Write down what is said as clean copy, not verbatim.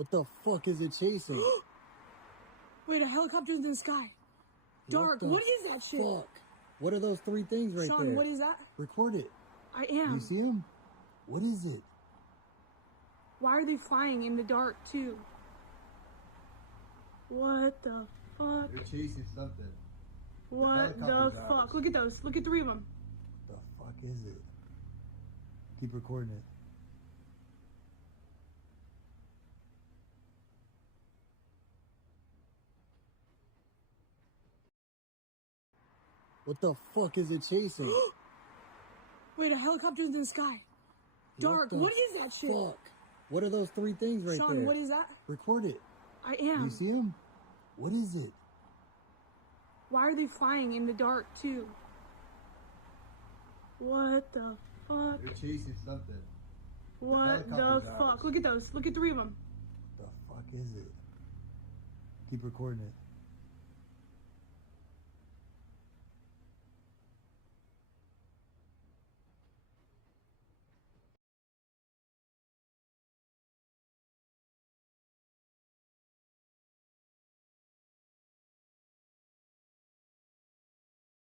What the fuck is it chasing? Wait, a helicopter's in the sky. Dark. What is that shit? Fuck. What are those three things right Sean, there? what is that? Record it. I am. You see them? What is it? Why are they flying in the dark too? What the fuck? They're chasing something. What the fuck? Look at those. Look at three of them. The fuck is it? Keep recording it. What the fuck is it chasing? Wait, a helicopter's in the sky. Dark. What is that shit? Fuck. What are those three things right Sean, there? what is that? Record it. I am. You see them? What is it? Why are they flying in the dark too? What the fuck? They're chasing something. What the fuck? Look at those. Look at three of them. The fuck is it? Keep recording it.